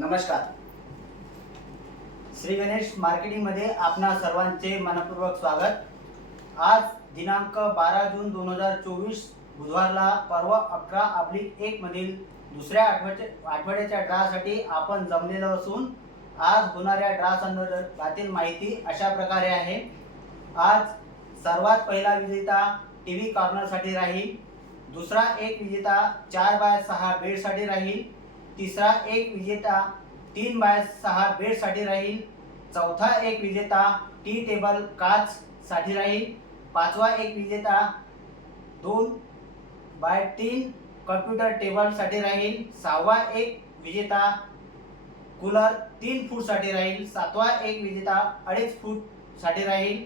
नमस्कार. श्री गणेश मार्केटिंगमध्ये आपणा सर्वांचे मनपूर्वक स्वागत. आज दिनांक बारा जून दोन हजार चोवीस बुधवारला पर्व अकरा आपली एक मधील दुसऱ्या आठवड्या आठवड्याच्या ड्रासाठी आपण जमलेलो असून आज होणाऱ्या ड्रा संदर्भातील माहिती अशा प्रकारे आहे. आज सर्वात पहिला विजेता टी व्ही कॉर्नरसाठी राहील दुसरा एक विजेता चार बाय सहा बेडसाठी राहील तिसरा एक विजेता तीन बाय सहा बेडसाठी राहील. चौथा एक विजेता टी टेबल काच साठी राहील. पाचवा एक विजेता दोन बाय तीन कम्प्युटर टेबलसाठी राहील. सहावा एक विजेता कूलर तीन फूटसाठी राहील. सातवा एक विजेता अडीच फूटसाठी राहील.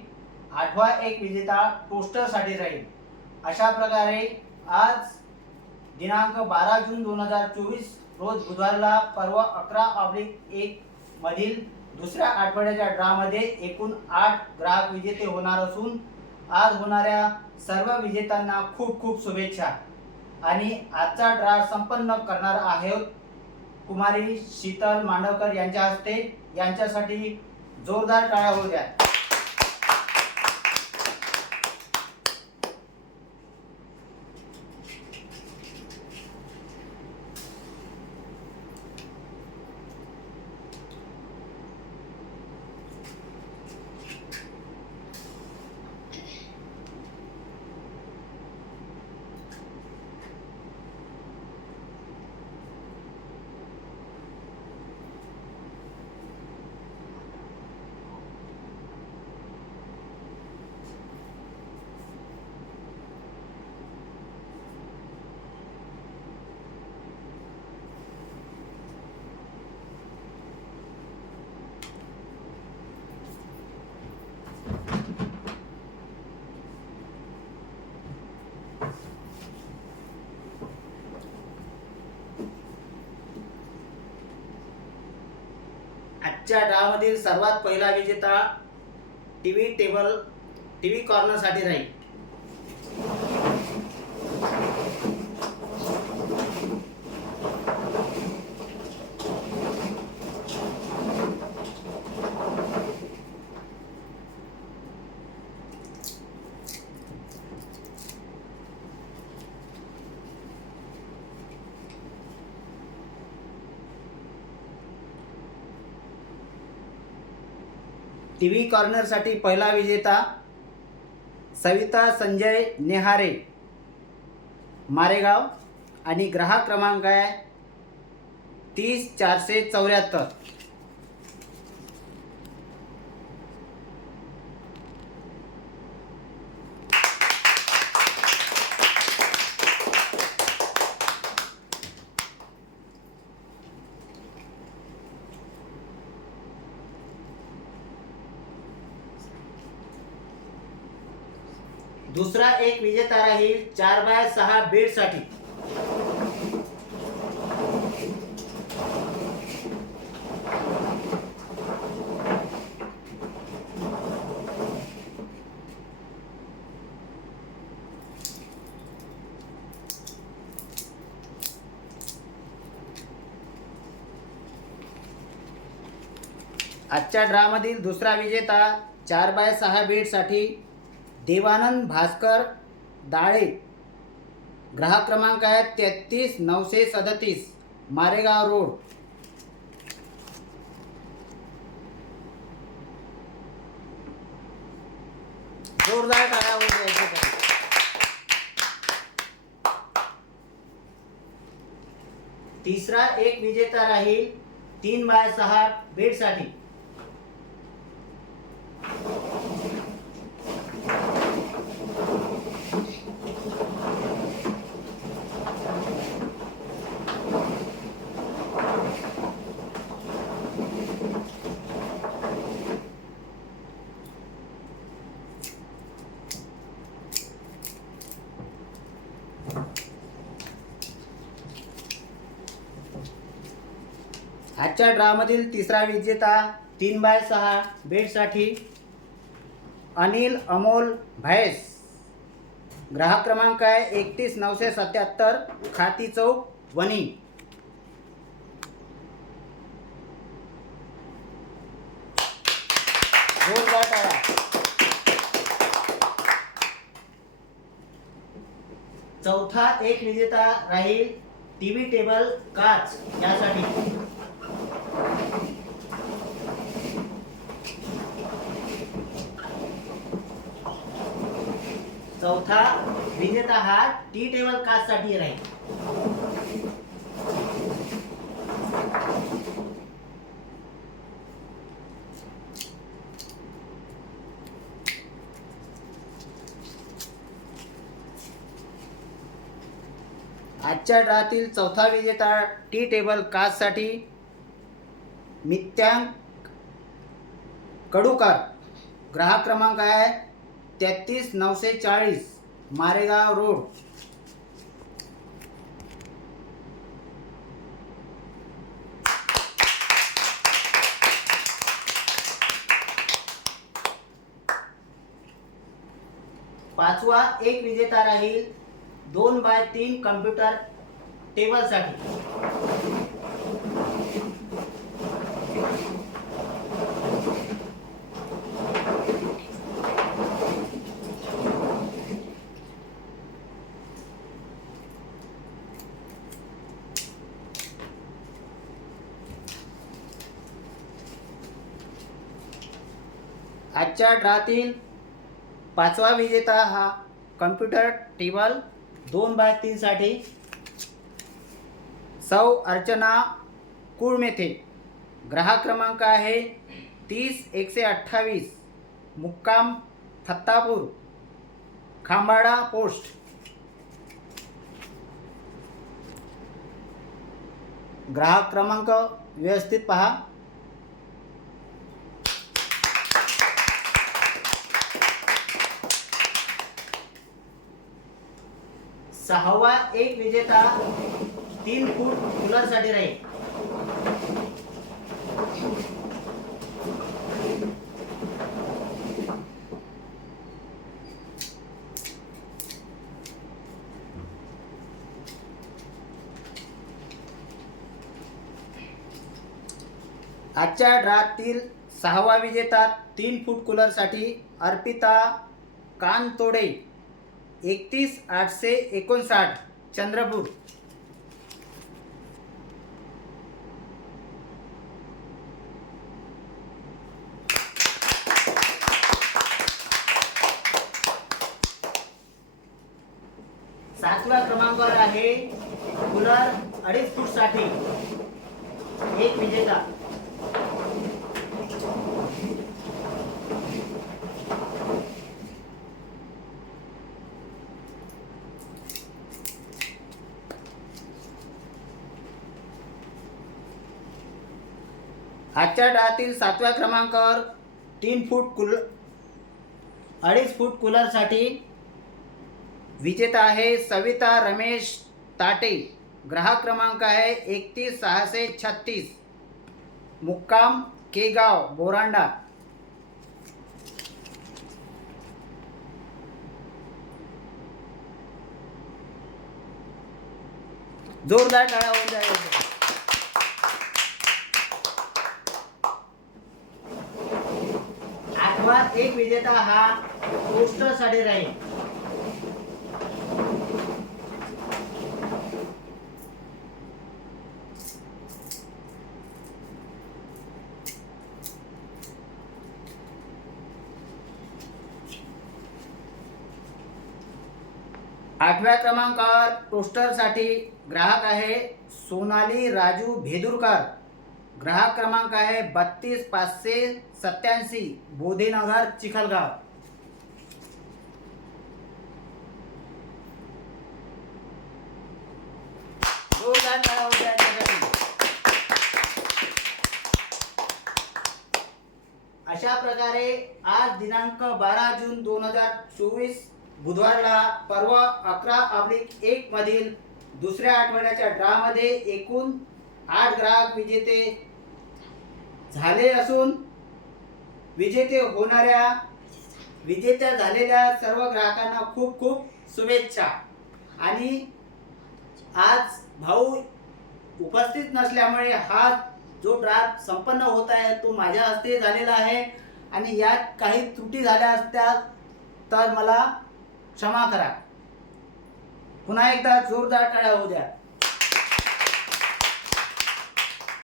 आठवा एक विजेता टोस्टरसाठी राहील. अशा प्रकारे आज दिनांक बारा जून दोन हजार चोवीस रोज बुधवारला पर्व अकरा ऑब्लिक एक मधील दुसऱ्या आठवड्याच्या ड्रामध्ये एकूण आठ ग्राहक विजेते होणार असून आज होणाऱ्या सर्व विजेत्यांना खूप खूप शुभेच्छा. आणि आजचा ड्रा संपन्न करणार आहोत कुमारी शीतल मांडवकर यांच्या हस्ते. यांच्यासाठी जोरदार टाळ्या होऊ द्या. आजच्या ड्रामधील सर्वात पहिला विजेता T V table T V कॉर्नरसाठी राहील. टीव्ही कॉर्नरसाठी पहिला विजेता सविता संजय नेहारे. मारेगाव आणि ग्राहक क्रमांक आहे तीस चारशे चौऱ्याहत्तर. दुसरा एक विजेता राहील चार बाय सहा बेडसाठी. आजच्या ड्रामधील दुसरा विजेता चार बाय सहा बेडसाठी देवानंद भास्कर दाळे. ग्राहक क्रमांक आहे तेहतीस नऊशे सदतीस मारेगाव रोड. जोरदार टाळ्या होऊ तिसरा एक विजेता राहील तीन बाय सहा बेडसाठी. आजच्या ड्रामधील तिसरा विजेता तीन बाय सहा बेडसाठी अनिल अमोल भैस ग्राहक क्रमांक आहे एकतीस नऊशे सत्याहत्तर खाती चौक वनी चौथा एक विजेता राहील टीव्ही टेबल काच यासाठी. चौथा विजेता हा टी टेबल काच साठी राहील. आजच्या ड्रातील चौथा विजेता टी टेबल काचसाठी मित्यांक कडूकर. ग्राहक क्रमांक आहे तेहतीस नऊशे चाळीस मारेगाव रोड. पाचवा एक विजेता राहील दोन बाय तीन कम्प्युटर टेबलसाठी आजच्या ड्रातील पाचवा विजेता हा कम्प्युटर टेबल दोन बाय तीनसाठी सौ अर्चना कुळमेथे. ग्राहक क्रमांक आहे तीस एकशे अठ्ठावीस मुक्काम फत्तापूर खांबाडा पोस्ट. ग्राहक क्रमांक व्यवस्थित पहा. सहावा एक विजेता तीन फूट कूलरसाठी राहील. आजच्या ड्रातील सहावा विजेता तीन फूट कूलरसाठी अर्पिता कानतोडे. एकतीस आठशे एकोणसाठ चंद्रपूर. सातव्या क्रमांकावर आहे कुलर अडीच फूटसाठी एक विजेता. आजच्या डाळातील सातव्या क्रमांकावर तीन फूट कुल अडीच फूट कूलरसाठी विजेता आहे सविता रमेश ताटे. ग्राहक क्रमांक आहे एकतीस सहाशे छत्तीस. मुक्काम केगाव बोरांडा. जोरदार टाळा होऊन जाईल आठवा एक विजेता हा पोस्टरसाठी राहील. आठव्या क्रमांकावर पोस्टरसाठी ग्राहक आहे सोनाली राजू भेदुरकर. ग्राहक क्रमांक आहे बत्तीस पाचशे सत्याऐंशी बोधीनगर चिखलगाव. अशा प्रकारे आज दिनांक बारा जून दोन हजार चोवीस बुधवारला पर्व अकरा अब्लिक एक मधील दुसऱ्या आठवड्याच्या ड्रामध्ये एकूण आठ ग्राहक विजेते झाले असून विजेते होणाऱ्या विजेत्या झालेल्या सर्व ग्राहकांना खूप खूप शुभेच्छा. आणि आज भाऊ उपस्थित नसल्यामुळे हा जो ड्राफ्ट संपन्न होत आहे तो माझ्या हस्ते झालेला आहे. आणि यात काही त्रुटी झाल्या असत्या तर मला क्षमा करा. पुन्हा एकदा जोरदार टाळ्या होऊ द्या.